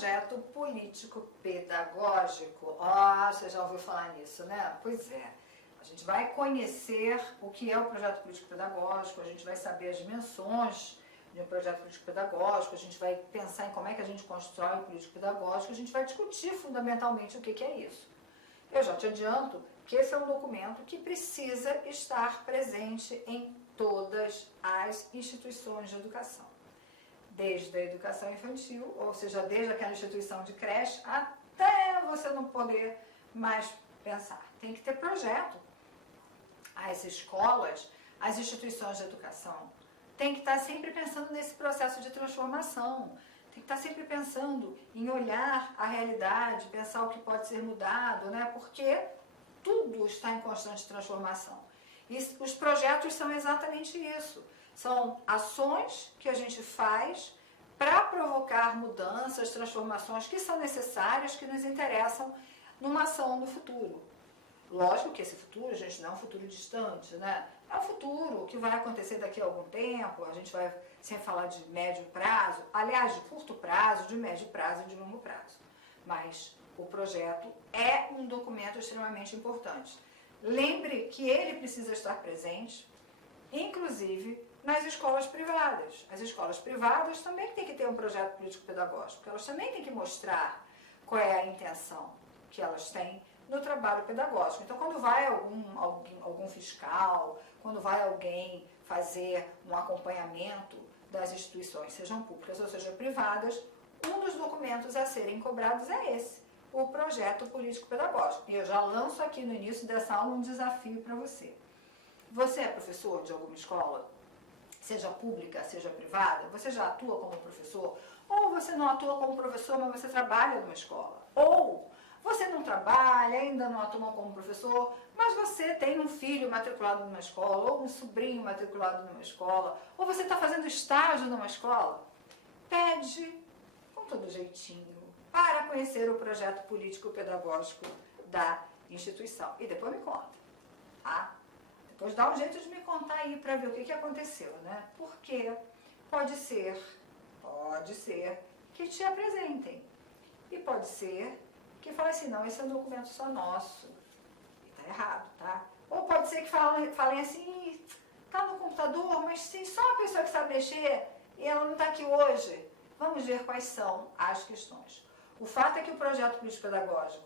projeto político-pedagógico. Ah, você já ouviu falar nisso, né? Pois é. A gente vai conhecer o que é o projeto político-pedagógico, a gente vai saber as dimensões de um projeto político-pedagógico, a gente vai pensar em como é que a gente constrói o político-pedagógico, a gente vai discutir fundamentalmente o que é isso. Eu já te adianto que esse é um documento que precisa estar presente em todas as instituições de educação. Desde a educação infantil, ou seja, desde aquela instituição de creche, até você não poder mais pensar. Tem que ter projeto. As escolas, as instituições de educação, tem que estar sempre pensando nesse processo de transformação. Tem que estar sempre pensando em olhar a realidade, pensar o que pode ser mudado, né? Porque tudo está em constante transformação. E os projetos são exatamente isso. São ações que a gente faz para provocar mudanças, transformações que são necessárias, que nos interessam numa ação do futuro. Lógico que esse futuro, gente, não é um futuro distante, né? É um futuro que vai acontecer daqui a algum tempo, a gente vai sempre falar de médio prazo, aliás, de curto prazo, de médio prazo e de longo prazo. Mas o projeto é um documento extremamente importante. Lembre que ele precisa estar presente, inclusive nas escolas privadas. As escolas privadas também têm que ter um projeto político-pedagógico, elas também têm que mostrar qual é a intenção que elas têm no trabalho pedagógico. Então, quando vai algum fiscal, quando vai alguém fazer um acompanhamento das instituições, sejam públicas ou sejam privadas, um dos documentos a serem cobrados é esse, o projeto político-pedagógico. E eu já lanço aqui no início dessa aula um desafio para você. Você é professor de alguma escola, seja pública, seja privada? Você já atua como professor? Ou você não atua como professor, mas você trabalha numa escola? Ou você não trabalha, ainda não atua como professor, mas você tem um filho matriculado numa escola, ou um sobrinho matriculado numa escola, ou você está fazendo estágio numa escola? Pede, com todo jeitinho, para conhecer o projeto político-pedagógico da instituição. E depois me conta, tá? Depois dá um jeito de me contar aí para ver o que aconteceu, né? Porque pode ser que te apresentem. E pode ser que fale assim, não, esse é um documento só nosso. E tá errado, tá? Ou pode ser que falem assim, tá no computador, mas sim, só a pessoa que sabe mexer e ela não está aqui hoje. Vamos ver quais são as questões. O fato é que o projeto político-pedagógico,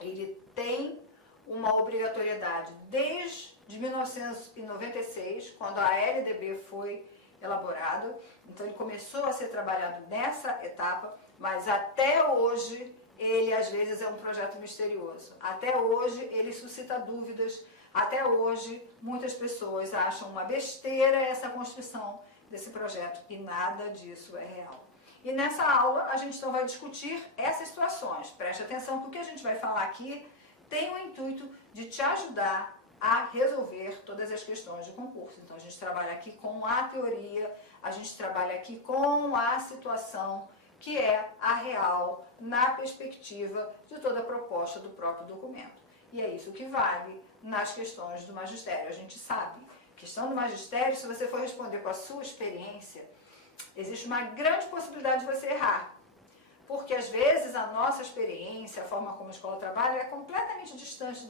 ele tem uma obrigatoriedade desde 1996, quando a LDB foi elaborado. Então, ele começou a ser trabalhado nessa etapa, mas até hoje ele às vezes é um projeto misterioso. Até hoje ele suscita dúvidas, até hoje muitas pessoas acham uma besteira essa construção desse projeto e nada disso é real. E nessa aula a gente então vai discutir essas situações. Preste atenção porque a gente vai falar aqui tem o intuito de te ajudar a resolver todas as questões de concurso. Então a gente trabalha aqui com a teoria, a gente trabalha aqui com a situação que é a real na perspectiva de toda a proposta do próprio documento. E é isso que vale nas questões do magistério. A gente sabe, questão do magistério, se você for responder com a sua experiência, existe uma grande possibilidade de você errar. Porque às vezes a nossa experiência, a forma como a escola trabalha, é completamente distante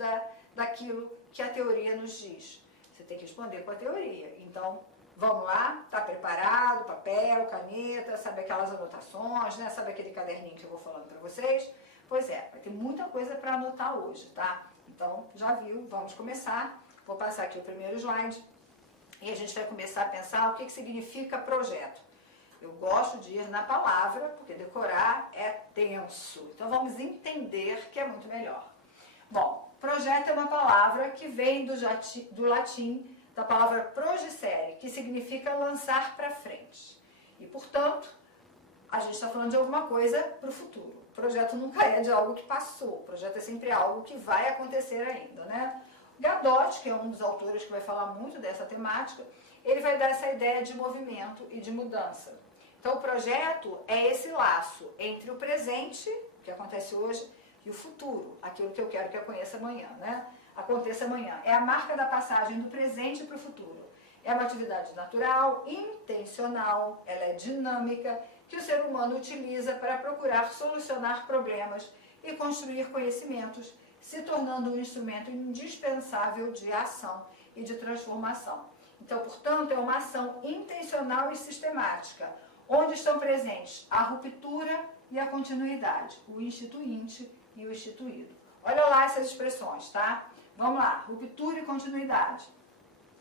daquilo que a teoria nos diz. Você tem que responder com a teoria. Então, vamos lá, tá preparado, papel, caneta, sabe aquelas anotações, né? Sabe aquele caderninho que eu vou falando para vocês? Pois é, vai ter muita coisa para anotar hoje, tá? Então, já viu, vamos começar. Vou passar aqui o primeiro slide e a gente vai começar a pensar o que significa projeto. Eu gosto de ir na palavra, porque decorar é tenso. Então, vamos entender que é muito melhor. Bom, projeto é uma palavra que vem do latim, da palavra progisere, que significa lançar para frente. E, portanto, a gente está falando de alguma coisa para o futuro. O projeto nunca é de algo que passou. O projeto é sempre algo que vai acontecer ainda, né? Gadot, que é um dos autores que vai falar muito dessa temática, ele vai dar essa ideia de movimento e de mudança. Então, o projeto é esse laço entre o presente, que acontece hoje, e o futuro, aquilo que eu quero que aconteça amanhã, né? Aconteça amanhã. É a marca da passagem do presente para o futuro. É uma atividade natural, intencional, ela é dinâmica, que o ser humano utiliza para procurar solucionar problemas e construir conhecimentos, se tornando um instrumento indispensável de ação e de transformação. Então, portanto, é uma ação intencional e sistemática, onde estão presentes a ruptura e a continuidade, o instituinte e o instituído. Olha lá essas expressões, tá? Vamos lá, ruptura e continuidade.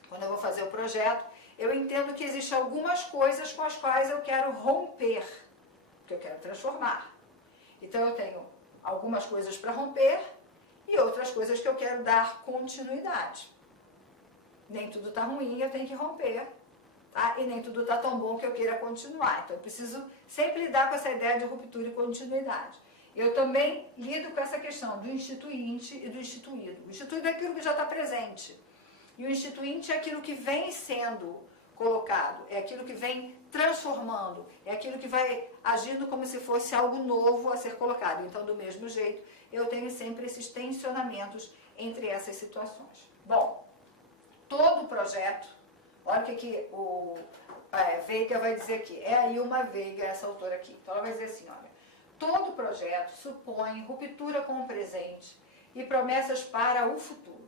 Quando eu vou fazer o projeto, eu entendo que existem algumas coisas com as quais eu quero romper, que eu quero transformar. Então, eu tenho algumas coisas para romper e outras coisas que eu quero dar continuidade. Nem tudo está ruim, eu tenho que romper, tá? E nem tudo está tão bom que eu queira continuar. Então, eu preciso sempre lidar com essa ideia de ruptura e continuidade. Eu também lido com essa questão do instituinte e do instituído. O instituído é aquilo que já está presente. E o instituinte é aquilo que vem sendo colocado, é aquilo que vem transformando, é aquilo que vai agindo como se fosse algo novo a ser colocado. Então, do mesmo jeito, eu tenho sempre esses tensionamentos entre essas situações. Bom, todo projeto, olha o que o Veiga vai dizer aqui, é aí uma Veiga, essa autora aqui. Então, ela vai dizer assim, olha, todo projeto supõe ruptura com o presente e promessas para o futuro.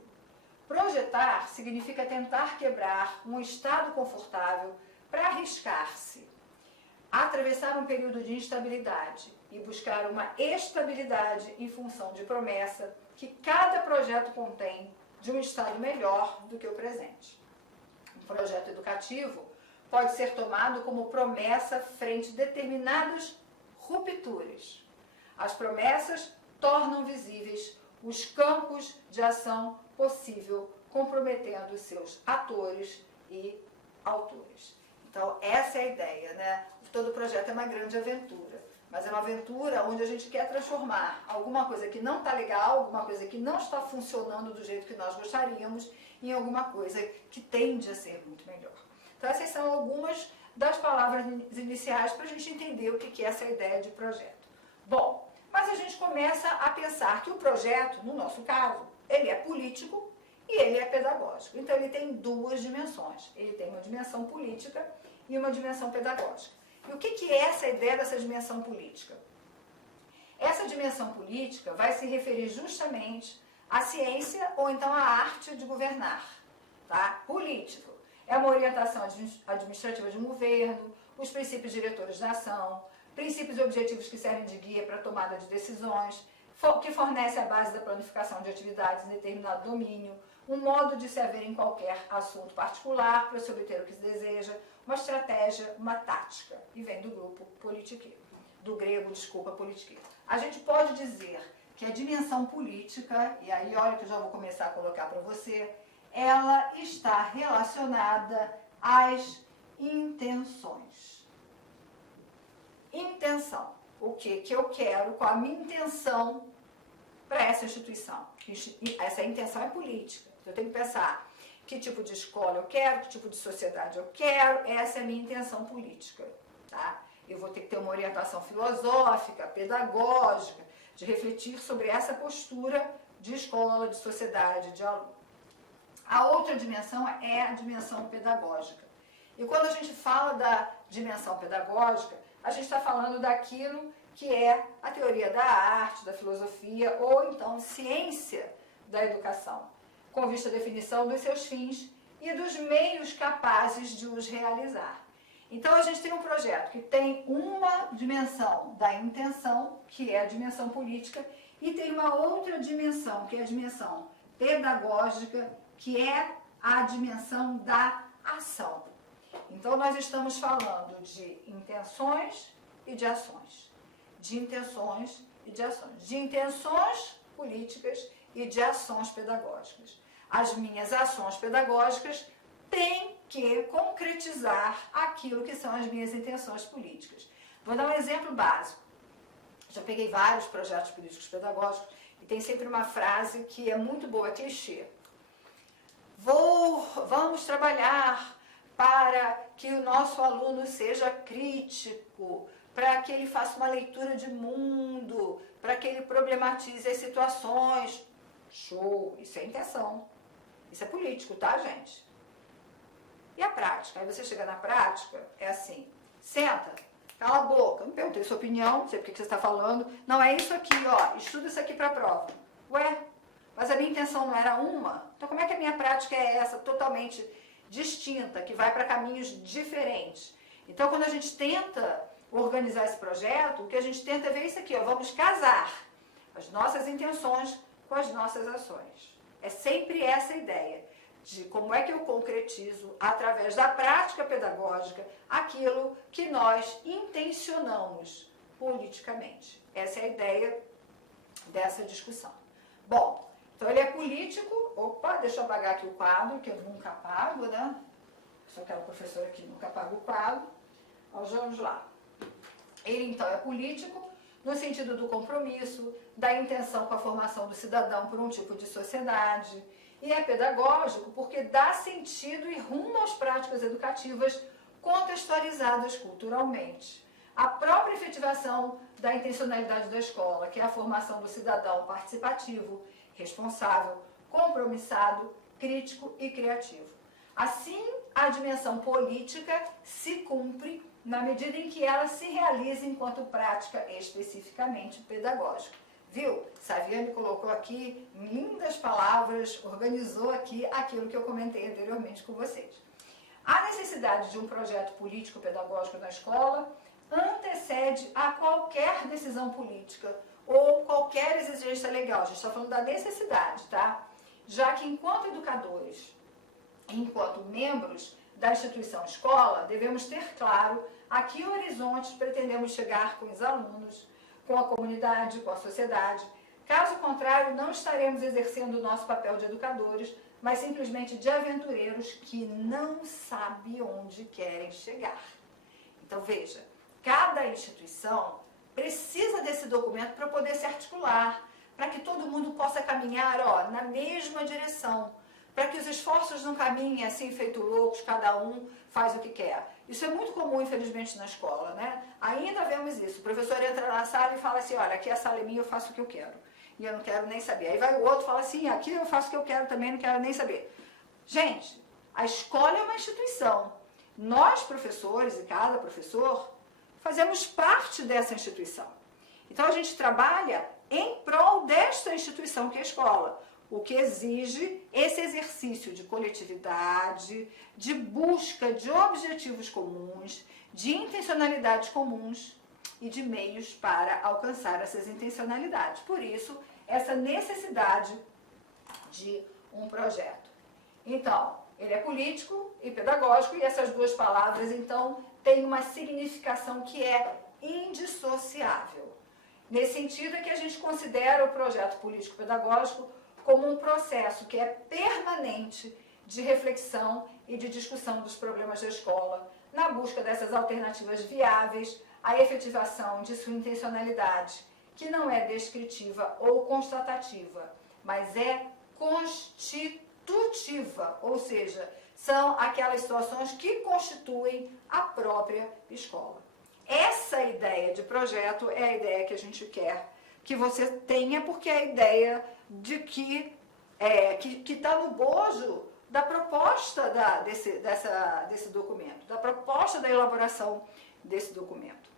Projetar significa tentar quebrar um estado confortável para arriscar-se, atravessar um período de instabilidade e buscar uma estabilidade em função de promessa que cada projeto contém de um estado melhor do que o presente. Um projeto educativo pode ser tomado como promessa frente a determinadas rupturas. As promessas tornam visíveis os campos de ação possível, comprometendo seus atores e autores. Então, essa é a ideia, né? Todo projeto é uma grande aventura, mas é uma aventura onde a gente quer transformar alguma coisa que não está legal, alguma coisa que não está funcionando do jeito que nós gostaríamos, em alguma coisa que tende a ser muito melhor. Então, essas são algumas das palavras iniciais para a gente entender o que é essa ideia de projeto. Bom, mas a gente começa a pensar que o projeto, no nosso caso, ele é político e ele é pedagógico. Então, ele tem duas dimensões. Ele tem uma dimensão política e uma dimensão pedagógica. E o que é essa ideia dessa dimensão política? Essa dimensão política vai se referir justamente à ciência ou então à arte de governar. Tá? Político é uma orientação administrativa de um governo, os princípios diretores da ação, princípios e objetivos que servem de guia para a tomada de decisões, que fornece a base da planificação de atividades em determinado domínio, um modo de se haver em qualquer assunto particular para se obter o que se deseja, uma estratégia, uma tática. E vem do grupo politiquê, do grego, desculpa, politiquê. A gente pode dizer que a dimensão política, e aí olha que eu já vou começar a colocar para você, ela está relacionada às intenções. Intenção. O que eu quero, qual a minha intenção para essa instituição. Essa intenção é política. Eu tenho que pensar que tipo de escola eu quero, que tipo de sociedade eu quero, essa é a minha intenção política. Tá? Eu vou ter que ter uma orientação filosófica, pedagógica, de refletir sobre essa postura de escola, de sociedade, de aluno. A outra dimensão é a dimensão pedagógica. E quando a gente fala da dimensão pedagógica, a gente está falando daquilo que é a teoria da arte, da filosofia, ou então ciência da educação, com vista à definição dos seus fins e dos meios capazes de os realizar. Então, a gente tem um projeto que tem uma dimensão da intenção, que é a dimensão política, e tem uma outra dimensão, que é a dimensão pedagógica, que é a dimensão da ação. Então, nós estamos falando de intenções e de ações. De intenções e de ações. De intenções políticas e de ações pedagógicas. As minhas ações pedagógicas têm que concretizar aquilo que são as minhas intenções políticas. Vou dar um exemplo básico. Já peguei vários projetos políticos pedagógicos e tem sempre uma frase que é muito boa, é clichê. Vamos trabalhar para que o nosso aluno seja crítico, para que ele faça uma leitura de mundo, para que ele problematize as situações. Show! Isso é intenção. Isso é político, tá, gente? E a prática? Aí você chega na prática, é assim, senta, cala a boca, não perguntei sua opinião, não sei por que você está falando, não, é isso aqui, ó, estuda isso aqui para a prova. Ué, mas a minha intenção não era uma? Então como é que a minha prática é essa, totalmente distinta, que vai para caminhos diferentes? Então quando a gente tenta organizar esse projeto, o que a gente tenta é ver isso aqui, ó, vamos casar as nossas intenções com as nossas ações. É sempre essa a ideia de como é que eu concretizo, através da prática pedagógica, aquilo que nós intencionamos politicamente. Essa é a ideia dessa discussão. Bom, então ele é político. Opa, deixa eu apagar aqui o quadro, que eu nunca apago, né? Sou aquela professora que nunca apaga o quadro. Vamos lá. Ele, então, é político no sentido do compromisso, da intenção com a formação do cidadão por um tipo de sociedade. E é pedagógico porque dá sentido e rumo às práticas educativas contextualizadas culturalmente. A própria efetivação da intencionalidade da escola, que é a formação do cidadão participativo, responsável, compromissado, crítico e criativo. Assim, a dimensão política se cumpre na medida em que ela se realiza enquanto prática especificamente pedagógica. Viu? Saviane colocou aqui lindas palavras, organizou aqui aquilo que eu comentei anteriormente com vocês. A necessidade de um projeto político-pedagógico na escola antecede a qualquer decisão política ou qualquer exigência legal. A gente está falando da necessidade, tá? Já que enquanto educadores, enquanto membros da instituição escola, devemos ter claro a que horizontes pretendemos chegar com os alunos, com a comunidade, com a sociedade. Caso contrário, não estaremos exercendo o nosso papel de educadores, mas simplesmente de aventureiros que não sabem onde querem chegar. Então veja, cada instituição precisa desse documento para poder se articular, para que todo mundo possa caminhar, ó, na mesma direção, para que os esforços não caminhem assim, feito loucos, cada um faz o que quer. Isso é muito comum, infelizmente, na escola, né? Ainda vemos isso. O professor entra na sala e fala assim, olha, aqui a sala é minha, eu faço o que eu quero. E eu não quero nem saber. Aí vai o outro e fala assim, aqui eu faço o que eu quero também, não quero nem saber. Gente, a escola é uma instituição. Nós, professores, e cada professor, fazemos parte dessa instituição. Então, a gente trabalha em prol desta instituição que é a escola, o que exige esse exercício de coletividade, de busca de objetivos comuns, de intencionalidades comuns e de meios para alcançar essas intencionalidades. Por isso, essa necessidade de um projeto. Então, ele é político e pedagógico, e essas duas palavras, então, têm uma significação que é indissociável. Nesse sentido é que a gente considera o projeto político-pedagógico como um processo que é permanente de reflexão e de discussão dos problemas da escola, na busca dessas alternativas viáveis à efetivação de sua intencionalidade, que não é descritiva ou constatativa, mas é constitutiva, ou seja, são aquelas situações que constituem a própria escola. Essa ideia de projeto é a ideia que a gente quer que você tenha, porque é a ideia de que está no bojo da proposta desse documento, da proposta da elaboração desse documento,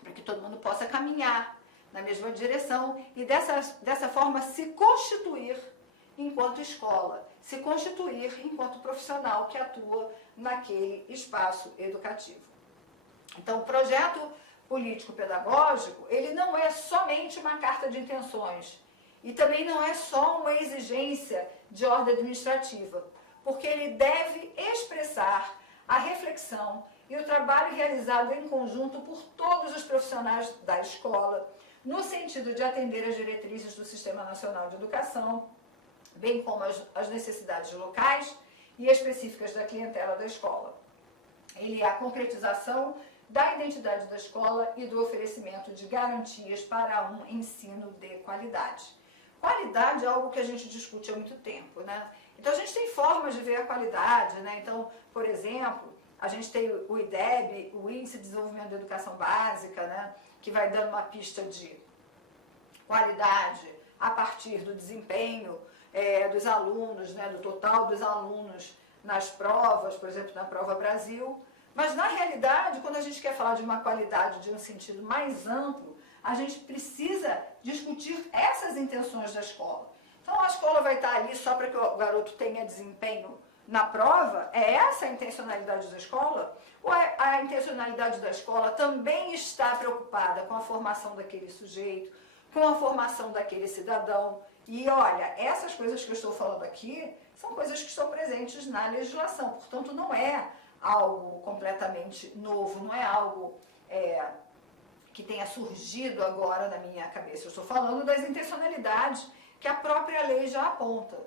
para que todo mundo possa caminhar na mesma direção e dessa forma se constituir enquanto escola, se constituir enquanto profissional que atua naquele espaço educativo. Então, o projeto político-pedagógico, ele não é somente uma carta de intenções e também não é só uma exigência de ordem administrativa, porque ele deve expressar a reflexão e o trabalho realizado em conjunto por todos os profissionais da escola, no sentido de atender às diretrizes do Sistema Nacional de Educação, bem como as necessidades locais e específicas da clientela da escola. Ele é a concretização da identidade da escola e do oferecimento de garantias para um ensino de qualidade. Qualidade é algo que a gente discute há muito tempo, né? Então, a gente tem formas de ver a qualidade, né? Então, por exemplo, a gente tem o IDEB, o Índice de Desenvolvimento da Educação Básica, né? Que vai dando uma pista de qualidade a partir do desempenho dos alunos, né? Do total dos alunos nas provas, por exemplo, na Prova Brasil. Mas, na realidade, quando a gente quer falar de uma qualidade de um sentido mais amplo, a gente precisa discutir essas intenções da escola. Então, a escola vai estar ali só para que o garoto tenha desempenho na prova? É essa a intencionalidade da escola? Ou a intencionalidade da escola também está preocupada com a formação daquele sujeito, com a formação daquele cidadão? E olha, essas coisas que eu estou falando aqui são coisas que estão presentes na legislação, portanto não é algo completamente novo, não é algo que tenha surgido agora na minha cabeça. Eu estou falando das intencionalidades que a própria lei já aponta,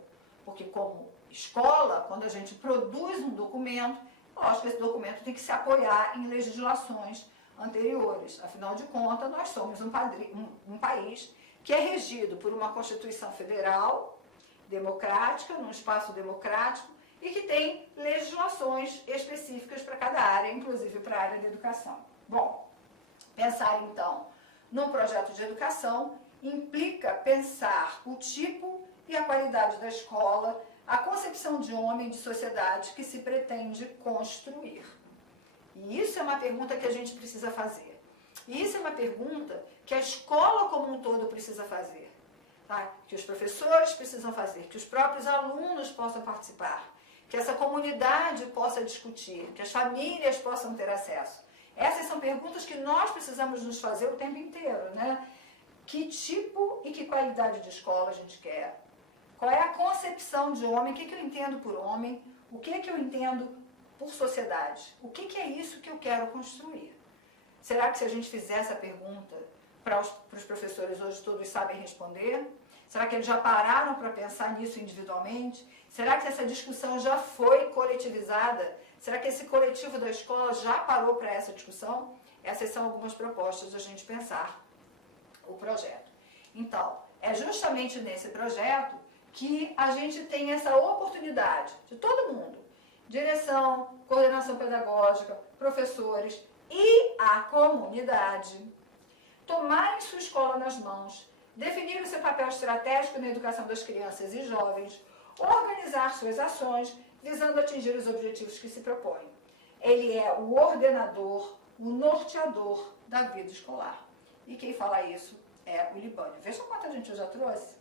porque como escola, quando a gente produz um documento, lógico que esse documento tem que se apoiar em legislações anteriores. Afinal de contas, nós somos um país que é regido por uma Constituição Federal, democrática, num espaço democrático, e que tem legislações específicas para cada área, inclusive para a área da educação. Bom, pensar então num projeto de educação implica pensar o tipo e a qualidade da escola, a concepção de homem e de sociedade que se pretende construir. E isso é uma pergunta que a gente precisa fazer. E isso é uma pergunta que a escola como um todo precisa fazer. Tá? Que os professores precisam fazer, que os próprios alunos possam participar, que essa comunidade possa discutir, que as famílias possam ter acesso. Essas são perguntas que nós precisamos nos fazer o tempo inteiro, né? Que tipo e que qualidade de escola a gente quer? Qual é a concepção de homem? O que eu entendo por homem? O que eu entendo por sociedade? O que é isso que eu quero construir? Será que se a gente fizer essa pergunta para os professores hoje todos sabem responder? Será que eles já pararam para pensar nisso individualmente? Será que essa discussão já foi coletivizada? Será que esse coletivo da escola já parou para essa discussão? Essas são algumas propostas da gente pensar o projeto. Então, é justamente nesse projeto que a gente tem essa oportunidade de todo mundo, direção, coordenação pedagógica, professores e a comunidade, tomarem sua escola nas mãos, definir o seu papel estratégico na educação das crianças e jovens, organizar suas ações visando atingir os objetivos que se propõem. Ele é o ordenador, o norteador da vida escolar. E quem fala isso é o Libânio. Veja quanta gente eu já trouxe.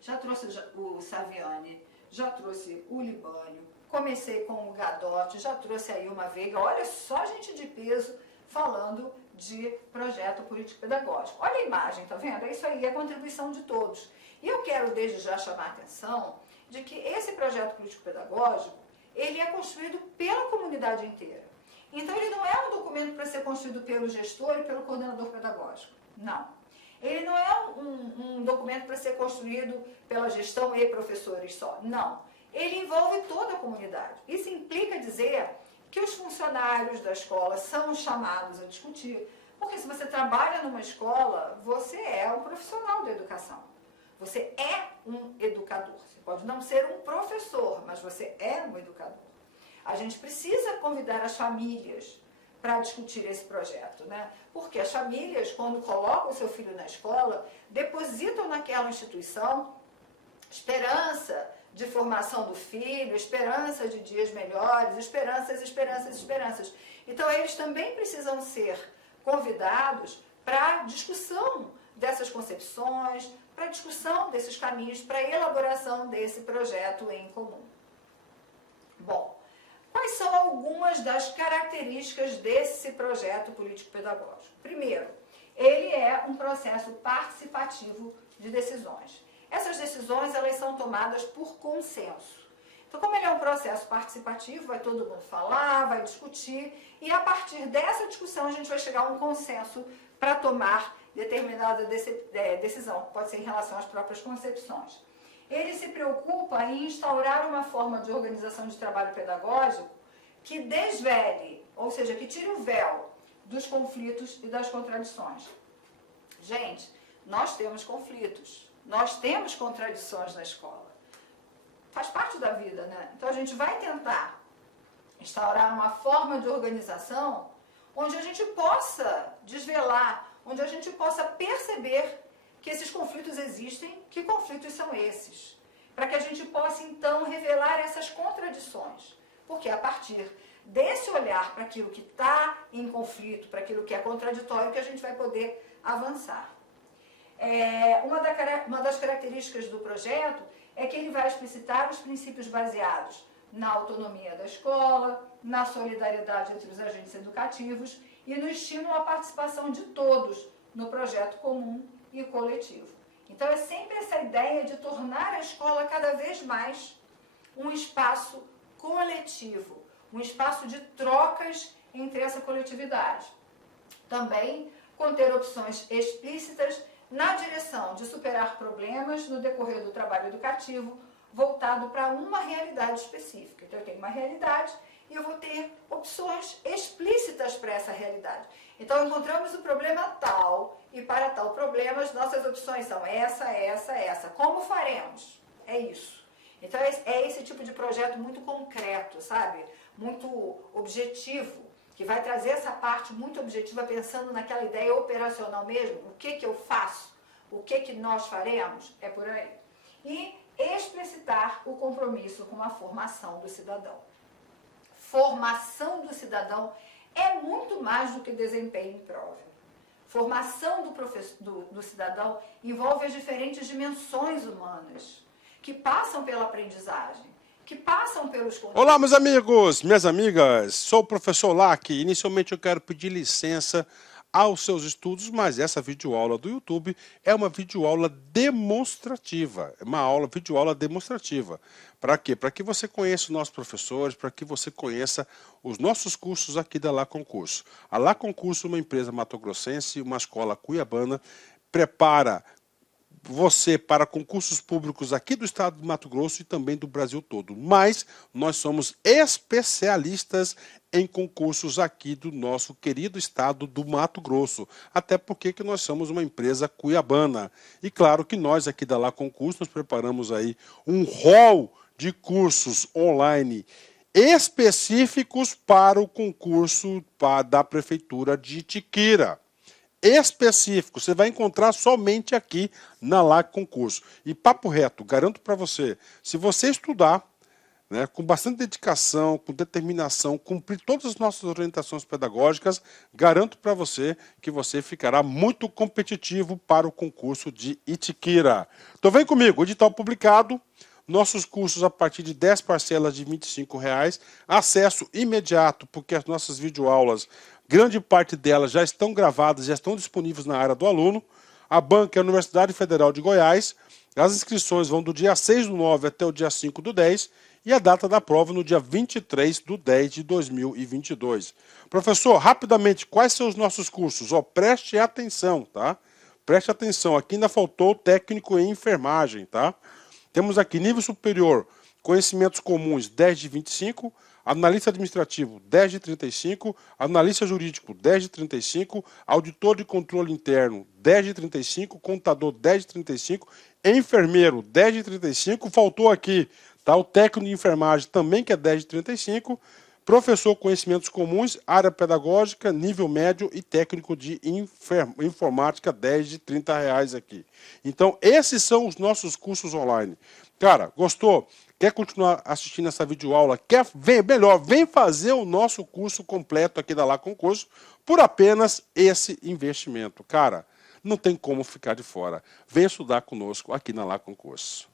Já trouxe o Saviani, já trouxe o Libânio, comecei com o Gadotti, já trouxe aí uma Veiga. Olha só gente de peso falando de projeto político-pedagógico. Olha a imagem, tá vendo? É isso aí, é a contribuição de todos. E eu quero desde já chamar a atenção de que esse projeto político-pedagógico, ele é construído pela comunidade inteira. Então ele não é um documento para ser construído pelo gestor e pelo coordenador pedagógico. Não. Ele não é um documento para ser construído pela gestão e professores só. Não. Ele envolve toda a comunidade. Isso implica dizer que os funcionários da escola são chamados a discutir. Porque se você trabalha numa escola, você é um profissional da educação. Você é um educador. Você pode não ser um professor, mas você é um educador. A gente precisa convidar as famílias para discutir esse projeto, né? Porque as famílias, quando colocam o seu filho na escola, depositam naquela instituição esperança de formação do filho, esperança de dias melhores, esperanças. Então, eles também precisam ser convidados para a discussão dessas concepções, para a discussão desses caminhos, para a elaboração desse projeto em comum. Bom, quais são algumas das características desse projeto político-pedagógico? Primeiro, ele é um processo participativo de decisões. Essas decisões, elas são tomadas por consenso. Então, como ele é um processo participativo, vai todo mundo falar, vai discutir, e a partir dessa discussão a gente vai chegar a um consenso para tomar determinada decisão, pode ser em relação às próprias concepções. Ele se preocupa em instaurar uma forma de organização de trabalho pedagógico que desvele, ou seja, que tire o véu dos conflitos e das contradições. Gente, nós temos conflitos, nós temos contradições na escola. Faz parte da vida, né? Então a gente vai tentar instaurar uma forma de organização onde a gente possa desvelar, onde a gente possa perceber que esses conflitos existem, que conflitos são esses, para que a gente possa então revelar essas contradições, porque a partir desse olhar para aquilo que está em conflito, para aquilo que é contraditório, que a gente vai poder avançar. Uma das características do projeto é que ele vai explicitar os princípios baseados na autonomia da escola, na solidariedade entre os agentes educativos e no estímulo à participação de todos no projeto comum e coletivo. Então é sempre essa ideia de tornar a escola cada vez mais um espaço coletivo, um espaço de trocas entre essa coletividade. Também conter opções explícitas na direção de superar problemas no decorrer do trabalho educativo, voltado para uma realidade específica. Então eu tenho uma realidade e eu vou ter opções explícitas para essa realidade. Então encontramos o problema tal, e para tal problema as nossas opções são essa. Como faremos? É isso. Então é esse tipo de projeto muito concreto, sabe? Muito objetivo, que vai trazer essa parte muito objetiva, pensando naquela ideia operacional mesmo, o que eu faço, o que nós faremos, é por aí. E explicitar o compromisso com a formação do cidadão. Formação do cidadão é muito mais do que desempenho em prova. Formação do cidadão envolve as diferentes dimensões humanas, que passam pela aprendizagem, que passam pelos conteúdos. Olá, meus amigos, minhas amigas, sou o professor Lac. Inicialmente eu quero pedir licença aos seus estudos, mas essa videoaula do YouTube é uma videoaula demonstrativa, videoaula demonstrativa. Para quê? Para que você conheça os nossos professores, para que você conheça os nossos cursos aqui da Lá Concurso. A Lá Concurso é uma empresa matogrossense, uma escola cuiabana, prepara você para concursos públicos aqui do estado do Mato Grosso e também do Brasil todo. Mas nós somos especialistas em concursos aqui do nosso querido estado do Mato Grosso. Até porque que nós somos uma empresa cuiabana. E claro que nós aqui da Lá Concurso nós preparamos aí um rol de cursos online específicos para o concurso da Prefeitura de Itiquira. Específico, você vai encontrar somente aqui na Lá Concurso. E papo reto, garanto para você, se você estudar, né, com bastante dedicação, com determinação, cumprir todas as nossas orientações pedagógicas, garanto para você que você ficará muito competitivo para o concurso de Itiquira. Então vem comigo, edital publicado, nossos cursos a partir de 10 parcelas de R$ 25,00, acesso imediato, porque as nossas videoaulas, grande parte delas já estão gravadas, já estão disponíveis na área do aluno. A banca é a Universidade Federal de Goiás. As inscrições vão do dia 6/9 até o dia 5/10 e a data da prova no dia 23/10 de 2022. Professor, rapidamente, quais são os nossos cursos? Preste atenção, tá? Preste atenção, aqui ainda faltou técnico em enfermagem, tá? Temos aqui nível superior, conhecimentos comuns 10 de 25, analista administrativo 10 de 35, analista jurídico 10 de 35, auditor de controle interno 10 de 35, contador 10 de 35, enfermeiro 10 de 35, faltou aqui, tá, o técnico de enfermagem também que é 10 de 35, professor conhecimentos comuns, área pedagógica, nível médio e técnico de informática, 10 de R$30 aqui. Então, esses são os nossos cursos online. Cara, gostou? Quer continuar assistindo essa videoaula? Vem fazer o nosso curso completo aqui da Lá Concurso por apenas esse investimento. Cara, não tem como ficar de fora. Vem estudar conosco aqui na Lá Concurso.